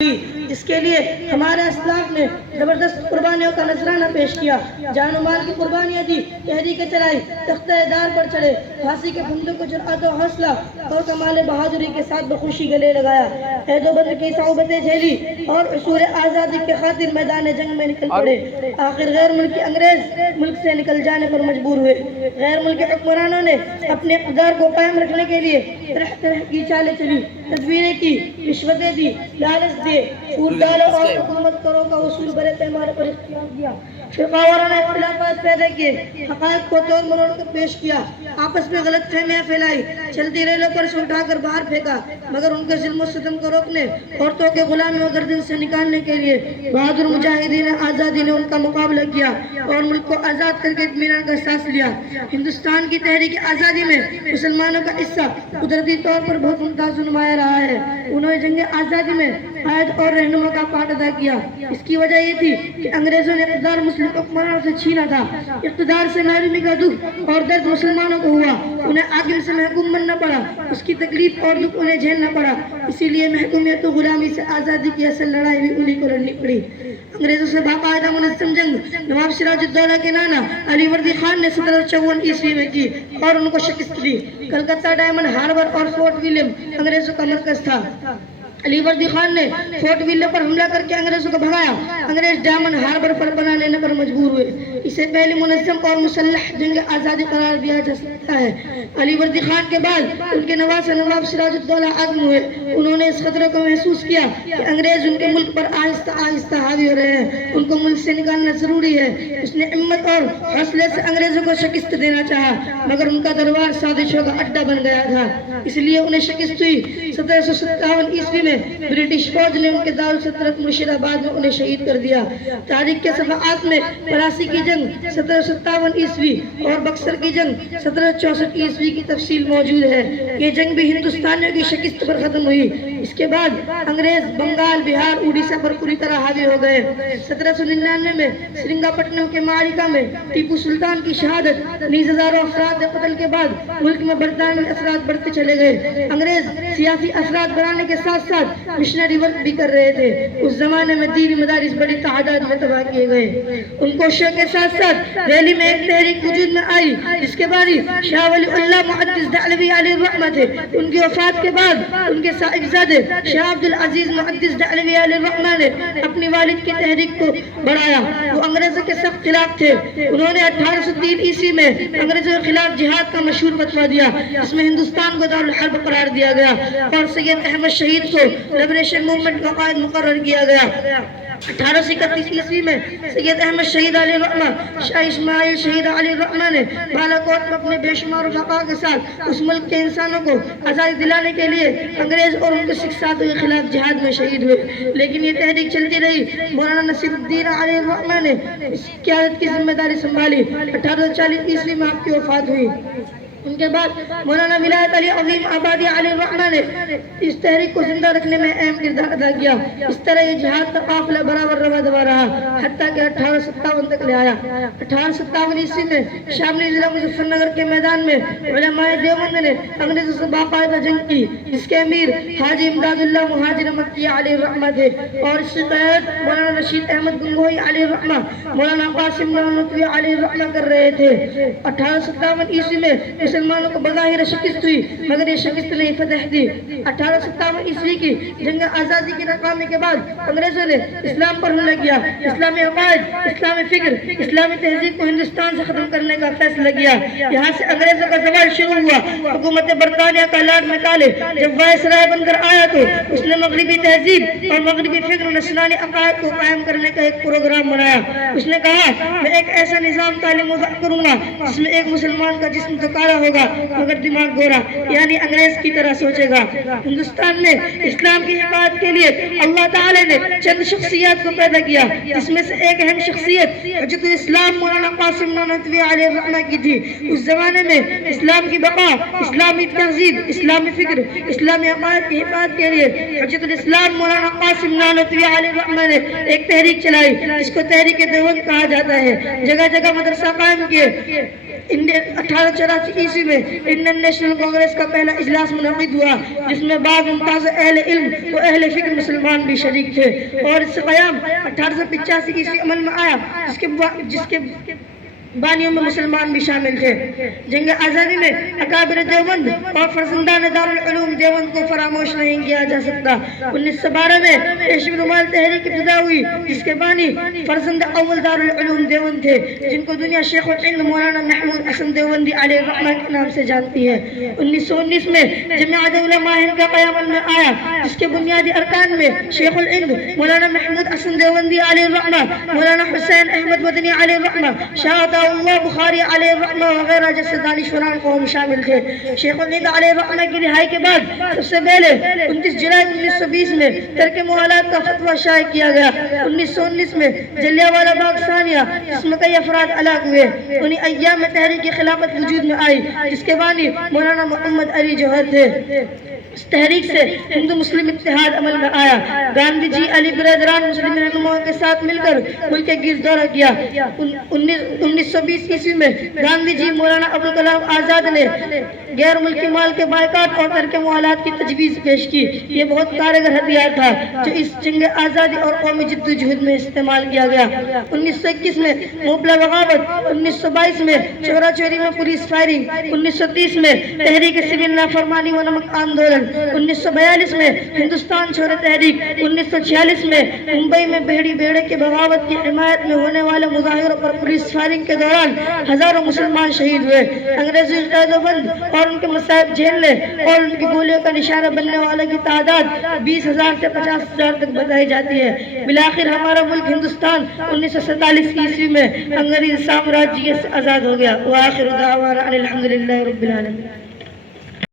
جس کے لیے ہمارے اسلاف نے زبردست قربانیوں کا نذرانہ پیش کیا، جان و مال کی قربانیاں دی، تحریکیں چلائی، تختہ دار پر چڑھے، پھانسی کے پھندوں کو جرأت و حوصلہ اور کمال بہادری کے ساتھ بخوشی گلے لگایا، عید و بدر کی صعوبتیں جھیلی اور اصول آزادی کے خاطر میدان جنگ میں نکل پڑے۔ آخر غیر ملکی انگریز ملک سے نکل جانے پر مجبور ہوئے۔ غیر ملکی حکمرانوں نے اپنے اقتدار کو قائم رکھنے کے لیے طرح طرح کی چالیں چلی، تدبیریں کی، رشوتیں دی، لالچ دیے، پھول ڈالو اور حکومت کرو کا اصول بڑے پیمانے پر اختیار کیا۔ فرقہ وارانہ اختلافات پیدا کیے، حقائق کو توڑ مروڑ کر پیش کیا، آپس میں غلط فہمیاں پھیلائی، چلتی ریلوں پر سے اٹھا کر باہر پھینکا، مگر ان کے ظلم و ستم کو روکنے، عورتوں کے غلامی و گردن سے نکالنے کے لیے بہادر مجاہدین آزادی نے ان کا مقابلہ کیا اور ملک کو آزاد کر کے اطمینان کا سانس لیا۔ ہندوستان کی تحریک آزادی میں مسلمانوں کا حصہ قدرتی طور پر بہت ممتاز نمایاں رہا ہے۔ انہوں نے جنگ آزادی میں قائد اور رہنما کا پارٹ ادا کیا۔ اس کی وجہ یہ تھی کہ انگریزوں نے اقتدار مسلم حکمرانوں سے چھینا تھا۔ اقتدار سے محرومی کا دکھ اور درد مسلمانوں کو ہوا، انہیں حاکم سے محکوم بننا پڑا، اس کی تکلیف اور دکھ انہیں جھیلنا پڑا، اسی لیے محکومیت و غلامی سے آزادی کی اصل لڑائی بھی انہی کو لڑنی پڑی۔ انگریزوں سے باقاعدہ منظم جنگ نواب سراج الدولہ کے نانا علی وردی خان نے 1754 میں کی اور ان کو شکست دی۔ کلکتہ، ڈائمنڈ ہاربر اور فورٹ ولیم انگریزوں کا مرکز تھا۔ علی وردی خان نے فورٹ ولیم پر حملہ کر کے انگریزوں کو بھگایا۔ انگریز ڈائمنڈ ہاربر پر پناہ لینے پر مجبور ہوئے۔ اسے پہلی منظم اور مسلح جنگ آزادی قرار دیا جا سکتا ہے۔ علی وردی خان کے بعد ان کے نواسہ نواب سراج الدولہ عظم ہوئے۔ انہوں نے اس خطرے کو محسوس کیا کہ انگریز ان کے ملک پر آہستہ آہستہ حاوی ہو رہے ہیں، ان کو ملک سے نکالنا ضروری ہے۔ اس نے ہمت اور حوصلے سے انگریزوں کو شکست دینا چاہا، مگر ان کا دربار سازشوں کا اڈا بن گیا تھا، اس لیے انہیں شکست ہوئی۔ 1757 میں برٹش فوج نے ان کے دارالسلطنت مرشد آباد میں انہیں شہید کر دیا۔ تاریخ کے صفحات میں پلاسی کی جنگ 1757 اور بکسر کی جنگ 1764 کی تفصیل موجود ہے۔ یہ جنگ بھی ہندوستانیوں کی شکست پر ختم ہوئی۔ اس کے بعد انگریز بنگال، بہار، اڑیسہ پر پوری طرح حاوی ہو گئے۔ 1799 میں سرنگا پٹنم کے معرکہ میں ٹیپو سلطان کی شہادت، نیز ہزاروں افراد کے قتل کے بعد ملک میں برطانوی اثرات بڑھتے چلے گئے۔ انگریز سیاسی اثرات بڑھانے کے ساتھ ساتھ مشنری ورک بھی کر رہے تھے۔ اس زمانے میں دینی مدارس بڑی تعداد میں تباہ کیے گئے۔ ان کوششوں کے ساتھ ساتھ دہلی میں ایک تحریک وجود میں آئی جس کے بانی شاہ ولی اللہ محدث دہلوی علیہ الرحمہ تھے۔ ان کی وفات کے بعد ان کے صاحبزادے شاہ عبدالعزیز محدث دہلوی علیہ الرحمہ نے اپنی والد کی تحریک کو بڑھایا۔ وہ انگریزوں کے سخت خلاف تھے۔ انہوں نے 1803 میں انگریزوں کے خلاف جہاد کا مشہور فتویٰ دیا، جس میں ہندوستان کو دارالحرب قرار دیا گیا اور سید احمد شہید کو لبریشن موومنٹ کا قائد مقرر کیا گیا۔ 1831 میں سید احمد شہید علیہ الرحمہ، شاہ اسماعیل شہید علیہ الرحمہ نے بالاکوٹ میں اپنے بے شمار رفقا کے ساتھ اس ملک کے انسانوں کو آزادی دلانے کے لیے انگریز اور ان کے سکھ ساتھیوں کے خلاف جہاد میں شہید ہوئے، لیکن یہ تحریک چلتی رہی۔ مولانا نصیر الدین علیہ الرحمہ نے اس قیادت کی ذمہ داری سنبھالی۔ 1840 میں آپ کی وفات ہوئی۔ ان کے بعد مولانا ولایت علی عظیم آبادی علیہ الرحمہ نے اس تحریک کو زندہ رکھنے میں اہم کردار ادا کیا۔ اس طرح یہ جہاد کا قافلہ برابر رواں دوا رہا، حتیٰ کہ 1857 تک لے آیا۔ 1857 میں شاملی ضلع مظفر نگر کے میدان میں علماء دیوبند نے انگریزوں سے باقاعدہ جنگ کی، جس کے امیر حاجی امداد اللہ مہاجر مکی علیہ الرحمہ تھے اور اس کی قیادت مولانا رشید احمد گنگوہی علیہ الرحمہ، مولانا قاسم نانوتوی علیہ الرحمہ کر رہے تھے۔ 1857 میں مسلمانوں کو بظاہر شکست ہوئی، مگر یہ شکست نہیں فتح دی۔ 1857 کی جنگ آزادی کی ناکامی کے بعد انگریزوں نے اسلام پر حملہ کیا، اسلامی عقائد، اسلامی فکر، اسلامی تہذیب کو ہندوستان سے ختم کرنے کا فیصلہ کیا۔ یہاں سے انگریزوں کا زوال شروع ہوا۔ حکومت برطانیہ کا لارڈ میکالے جب وائسرائے بن کر آیا تو اس نے مغربی تہذیب اور مغربی فکر و نسلانی عقائد کو قائم کرنے کا ایک پروگرام بنایا۔ اس نے کہا میں ایک ایسا نظام تعلیم وضع کروں گا جس میں ایک مسلمان کا جسم تو کالا ہوگا مگر دماغ گورا، یعنی انگریز کی طرح سوچے گا۔ ہندوستان میں اسلام کی حفاظت کے لیے اللہ تعالی نے چند شخصیات کو پیدا کیا، جس میں سے ایک اہم شخصیت حجت الاسلام مولانا قاسم نانوتوی علیہ الرحمہ کی تھی۔ اس زمانے میں اسلام کی بقا، اسلامی تہذیب، اسلامی فکر، اسلامی عقائد کی حفاظت کے لیے حجت الاسلام مولانا قاسم نانوتوی علیہ الرحمہ نے ایک تحریک چلائی، جس کو تحریک دیوبند کہا جاتا ہے۔ جگہ جگہ مدرسہ قائم کیے، 1884 عیسوی میں انڈین نیشنل کانگریس کا پہلا اجلاس منعقد ہوا جس میں بعض ممتاز اہل علم و اہل فکر مسلمان بھی شریک تھے، اور اس قیام 1885 عیسوی عمل میں آیا جس کے بانیوں میں مسلمان بھی شامل تھے۔ جنگ آزادی میں اکابر دیوبند اور فرزندان دارالعلوم دیوبند کو فراموش نہیں کیا جا سکتا۔ 1912 میں پیشو رومال تحریک ابتدا ہوئی جس کے بانی فرزند اول دارالعلوم دیوبند تھے، جن کو دنیا شیخ الہند مولانا محمود حسن دیوبندی علیہ الرحمہ کے نام سے جانتی ہے۔ 1919 میں جماعت علماء ہند کا قیام میں آیا جس کے بنیادی ارکان میں شیخ الہند مولانا محمود حسن دیوبندی علیہ الرحمہ، مولانا حسین احمد مدنی علیہ الرحمہ، شاہ اللہ بخاری علیہ الرحمہ وغیرہ جیسے دانشوران قوم شامل تھے۔ شیخ الہند علیہ الرحمہ کی رہائی کے بعد سب سے پہلے 29 جولائی 1920 میں ترک موالات کا فتویٰ شائع کیا گیا۔ 1919 میں جلیانوالہ باغ ثانیہ جس میں کئی افراد ہلاک ہوئے، انہی ایام میں تحریک خلافت وجود میں آئی جس کے بانی مولانا محمد علی جوہر تھے۔ اس تحریک سے ہندو مسلم اتحاد عمل میں آیا۔ گاندھی جی علی برادران مسلم رہنماؤں کے ساتھ مل کر ملک کے گرد دورہ کیا۔ 1920 عیسوی میں گاندھی جی مولانا ابوالکلام آزاد نے غیر ملکی مال کے بائیکاٹ اور ترک موالات کی تجویز پیش کی۔ یہ بہت کارگر ہتھیار تھا جو اس جنگ آزادی اور قومی جدوجہد میں استعمال کیا گیا۔ 1921 میں موبلا بغاوت، 1922 میں چورا چوری میں پولیس فائرنگ، 1930 میں تحریک سول نافرمانی و نمک آندولن، 1942 میں ہندوستان چھوڑو تحریک، 1946 میں ممبئی میں بہڑی بیڑے کے بغاوت کی حمایت میں ہونے والے مظاہروں پر پولیس فائرنگ کے دوران ہزاروں مسلمان شہید ہوئے۔ انگریزی دیوبند اور ان کے مصائب جھیلنے اور ان کی گولیوں کا نشانہ بننے والوں کی تعداد 20,000 سے 50,000 تک بتائی جاتی ہے۔ بالآخر ہمارا ملک ہندوستان 1947 عیسوی میں انگریزی سامراجیت سے آزاد ہو گیا۔ وآخر دعوانا ان الحمدللہ رب العالمین۔